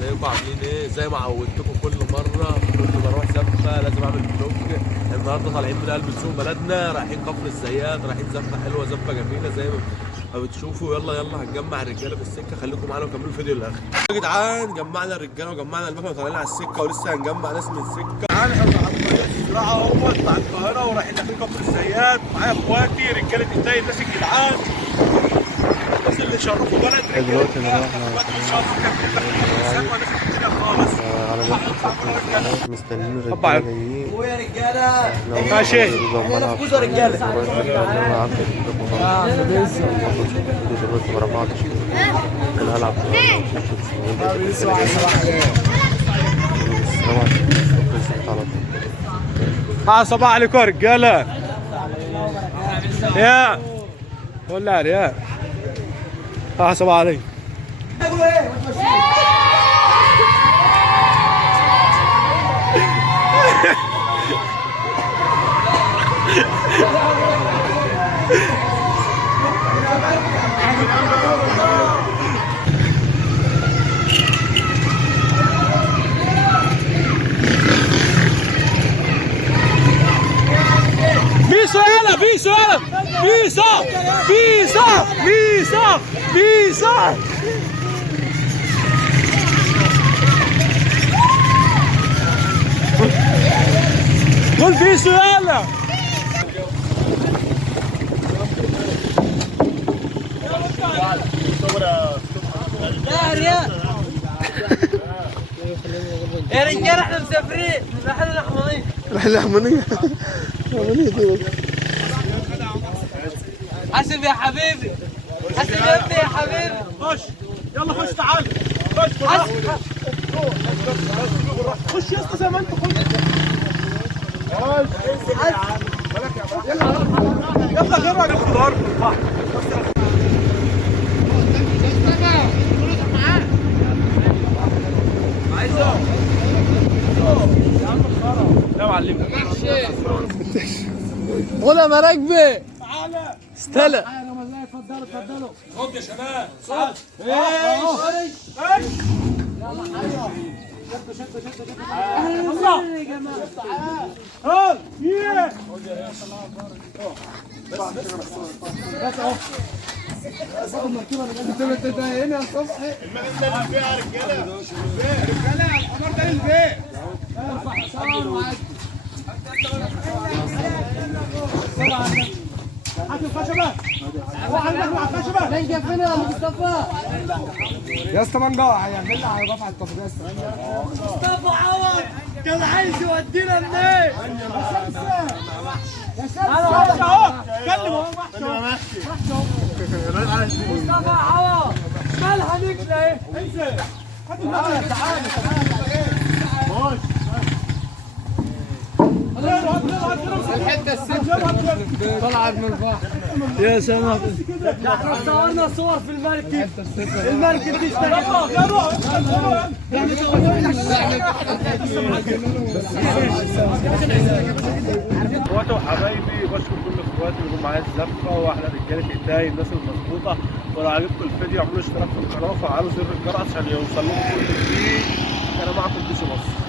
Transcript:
ازيكم عاملين ايه؟ زي ما عودتكم كل مره كل ما اروح زفه لازم اعمل فلوج. النهارده طالعين من قلب سوق بلدنا، رايحين كفر الزيات، رايحين زفه حلوه زفه جميله زي ما بتشوفوا. يلا يلا هنجمع الرجاله في السكه، خليكم معانا وكملوا الفيديو للاخر. يا جدعان جمعنا الرجاله وجمعنا المكنه وطالعين على السكه، ولسه هنجمع ناس من السكه. تعالى احنا على طريق الزراعه اهوت بتاع القاهره، ورايحين داخلين كفر الزيات. معايا اخواتي رجاله انتاج الناس الجدعان، الناس اللي شرفوا بلد. دلوقتي انا رايح على نفس مستنيين الرجاله جايين. ويا رجاله ماشي احنا نفوز يا رجاله. دلوقتي ورا بعض انا هلعب صباح عليكم يا رجاله. يا ولا يا صباح عليكم. بيسو بيسا بيسا بيسا بيسا قول بيسو يلا. يا رجال احنا مسافرين رايحين الحمانية. رايحين الحمانية. حاسب يا حبيبي، حاسب يا ابني يا حبيبي. خش يلا خش تعال خش خش يا اسطى زي ما انت خش يلا جرب الخضار. يا معلم غلا مراكبي تعالى استلم. اتفضلوا خد يا شباب. صعد هات الخشبة. واحد ياكل على الخشبة. ننجح فينا يا مصطفى. يا اسطى من جوه هيعمل لها هيرفع التفضيل. مصطفى عوض كان عايز يودينا منين؟ يا شمس انا وحش اهو. كلم اهو وحش اهو. مصطفى عوض مالها نجلة ايه؟ انزل هات المكنة. تعالى الحته الست طلعت من البحر. يا سلام. احنا صورنا صور في المركب. المركب بتشتغل. اخواتي وحبايبي، بشكر كل اخواتي اللي جم معايا الزفه، واحلى رجاله الداي الناس المظبوطه. ولو عجبكم الفيديو اعملوا اشتراك في القناه وفعلوا زر الجرس عشان يوصل لكم كل جديد. انا معكم بيسو مصر.